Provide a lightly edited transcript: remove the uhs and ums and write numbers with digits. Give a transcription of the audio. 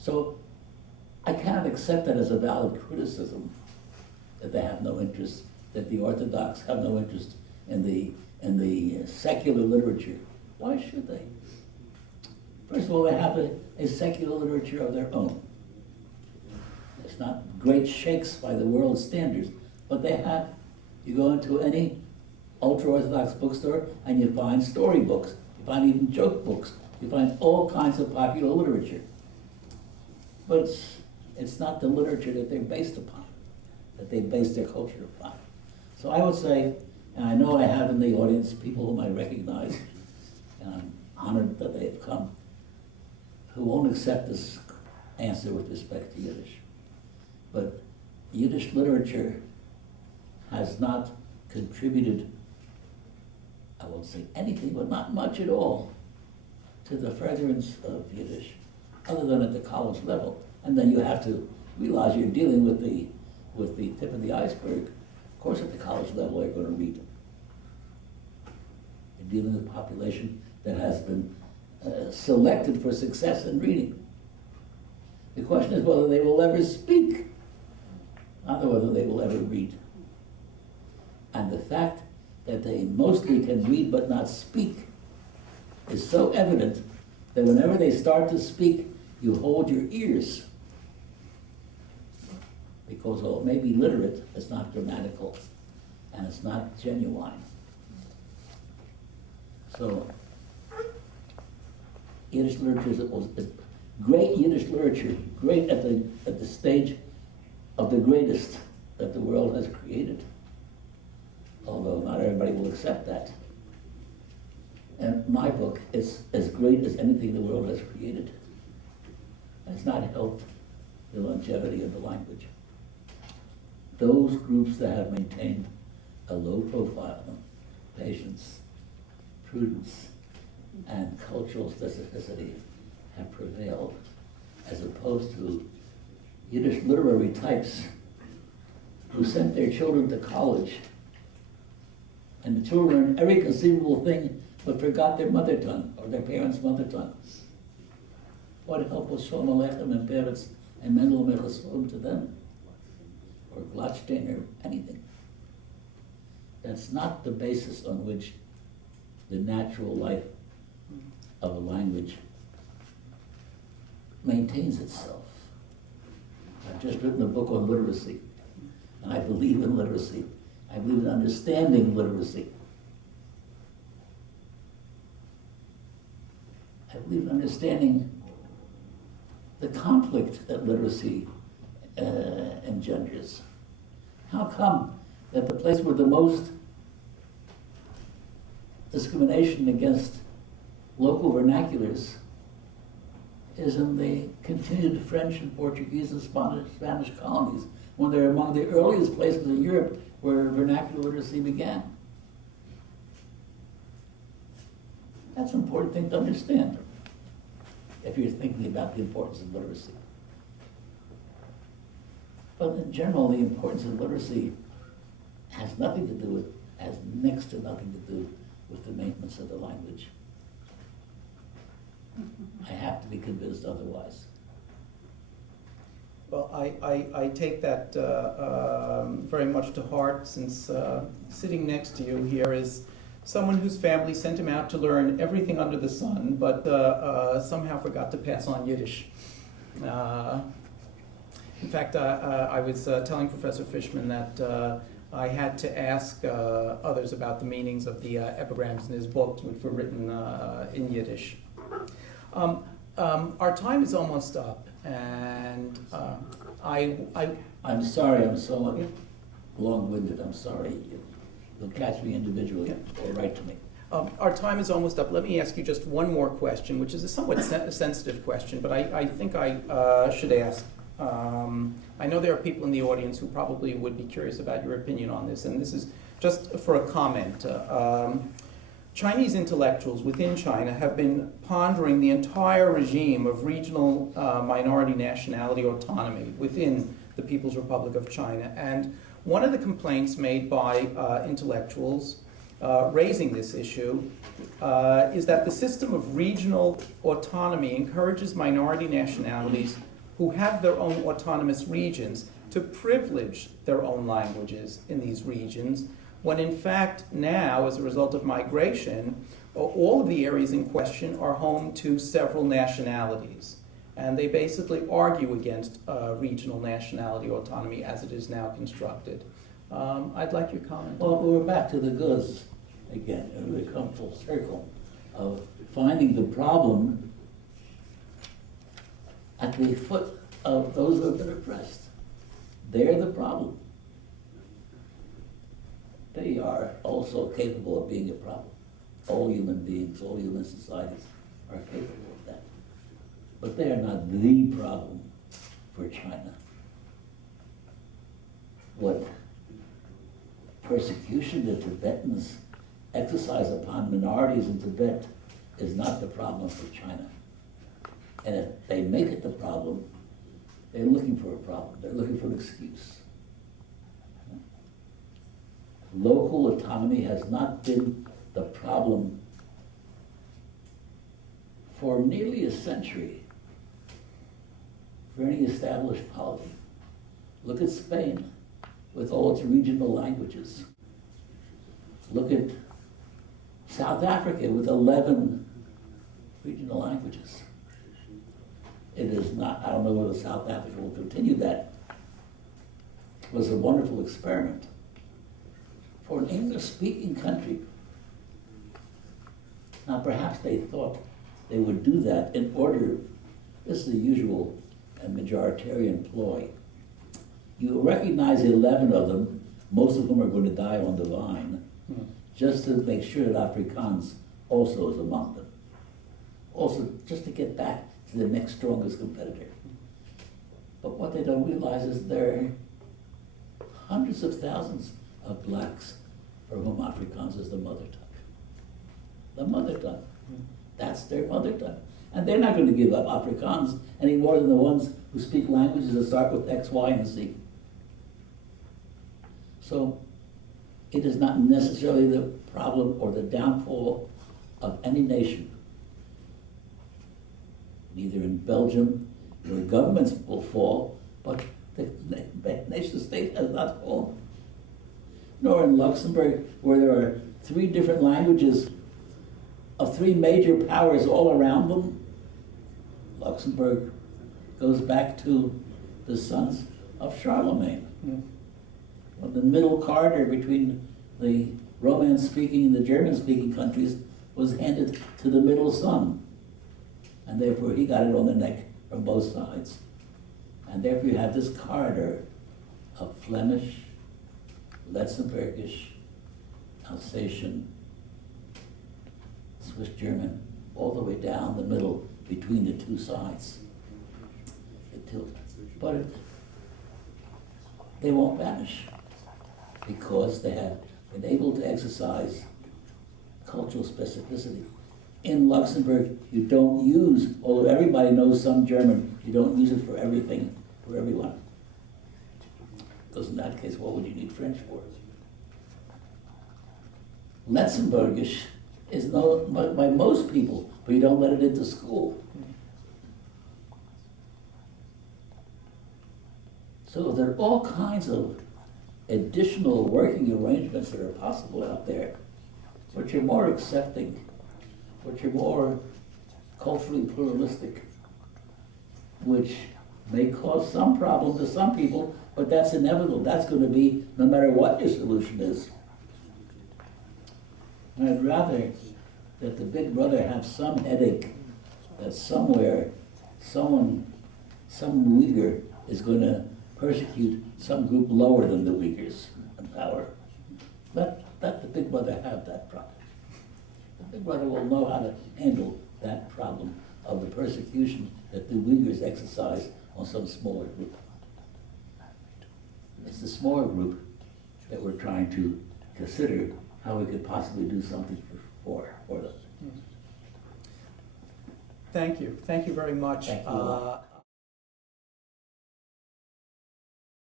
So I cannot accept that as a valid criticism, that they have no interest, that the Orthodox have no interest in the secular literature. Why should they? First of all, they have a secular literature of their own. It's not great shakes by the world's standards, but they have, you go into any ultra-Orthodox bookstore and you find storybooks, you find even joke books, you find all kinds of popular literature. But it's not the literature that they're based upon, that they base their culture upon. So I would say, and I know I have in the audience people whom I recognize, and I'm honored that they have come, who won't accept this answer with respect to Yiddish. But Yiddish literature has not contributed, I won't say anything, but not much at all, to the furtherance of Yiddish, other than at the college level. And then you have to realize you're dealing with the tip of the iceberg. Of course, at the college level, they're going to read it. You're dealing with a population that has been selected for success in reading. The question is whether they will ever speak, not whether they will ever read. And the fact that they mostly can read but not speak is so evident that whenever they start to speak, you hold your ears. Because while it may be literate, it's not grammatical, and it's not genuine. So, Yiddish literature is great Yiddish literature, great at the stage of the greatest that the world has created. Although not everybody will accept that. And my book is as great as anything the world has created. It's not helped the longevity of the language. Those groups that have maintained a low profile, patience, prudence, and cultural specificity have prevailed, as opposed to Yiddish literary types who sent their children to college, and the children learned every conceivable thing but forgot their mother tongue, or their parents' mother tongue. What help was Shlomo Lechem and Peretz and Mendel Mechasvim to them? Or Gladstein, or anything. That's not the basis on which the natural life of a language maintains itself. I've just written a book on literacy, and I believe in literacy. I believe in understanding literacy. I believe in understanding the conflict that literacy engenders. How come that the place where the most discrimination against local vernaculars is in the continued French and Portuguese and Spanish colonies, when they're among the earliest places in Europe where vernacular literacy began? That's an important thing to understand if you're thinking about the importance of literacy. But in general, the importance of literacy has next to nothing to do with the maintenance of the language. I have to be convinced otherwise. Well, I take that very much to heart, since sitting next to you here is someone whose family sent him out to learn everything under the sun, but somehow forgot to pass on Yiddish. In fact, I was telling Professor Fishman that I had to ask others about the meanings of the epigrams in his books, which were written in Yiddish. Our time is almost up, and I'm sorry, I'm so long-winded, I'm sorry. You'll catch me individually or write to me. Our time is almost up. Let me ask you just one more question, which is a somewhat sensitive question, but I think I should ask. I know there are people in the audience who probably would be curious about your opinion on this, and this is just for a comment. Chinese intellectuals within China have been pondering the entire regime of regional minority nationality autonomy within the People's Republic of China. And one of the complaints made by intellectuals raising this issue is that the system of regional autonomy encourages minority nationalities who have their own autonomous regions to privilege their own languages in these regions, when in fact now, as a result of migration, all of the areas in question are home to several nationalities. And they basically argue against regional nationality autonomy as it is now constructed. I'd like your comment. Well, we're back to the goods again, and we come full circle of finding the problem at the foot of those who have been oppressed. They're the problem. They are also capable of being a problem. All human beings, all human societies are capable of that. But they are not the problem for China. What persecution the Tibetans exercise upon minorities in Tibet is not the problem for China. And if they make it the problem, they're looking for a problem. They're looking for an excuse. Local autonomy has not been the problem for nearly a century for any established polity. Look at Spain with all its regional languages. Look at South Africa with 11 regional languages. It is not, I don't know whether South Africa will continue that. It was a wonderful experiment. For an English-speaking country, now perhaps they thought they would do that in order, this is the usual and majoritarian ploy. You recognize 11 of them, most of them are going to die on the vine, just to make sure that Afrikaans also is among them. Also, just to get back to the next strongest competitor. But what they don't realize is there are hundreds of thousands of blacks for whom Afrikaans is the mother tongue. The mother tongue. That's their mother tongue. And they're not going to give up Afrikaans any more than the ones who speak languages that start with X, Y, and Z. So it is not necessarily the problem or the downfall of any nation. Neither in Belgium, where governments will fall, but the nation state has not fallen. Nor in Luxembourg, where there are 3 different languages of 3 major powers all around them. Luxembourg goes back to the sons of Charlemagne. Well, the middle corridor between the Romance-speaking and the German-speaking countries was handed to the middle son. And therefore he got it on the neck from both sides. And therefore you have this corridor of Flemish, Luxembourgish, Alsatian, Swiss German, all the way down the middle between the 2 sides. But they won't vanish because they have been able to exercise cultural specificity. In Luxembourg, you don't use, although everybody knows some German, you don't use it for everything, for everyone. Because in that case, what would you need French for? Luxembourgish is known by most people, but you don't let it into school. So there are all kinds of additional working arrangements that are possible out there, which are more accepting, which are more culturally pluralistic, which may cause some problem to some people, but that's inevitable. That's going to be no matter what your solution is. And I'd rather that the big brother have some headache that somewhere some Uyghur is going to persecute some group lower than the Uyghurs in power. Let the big brother have that problem. The big brother will know how to handle that problem of the persecution that the Uyghurs exercise on some smaller group. It's the smaller group that we're trying to consider how we could possibly do something for them. Thank you. Thank you very much. Thank you.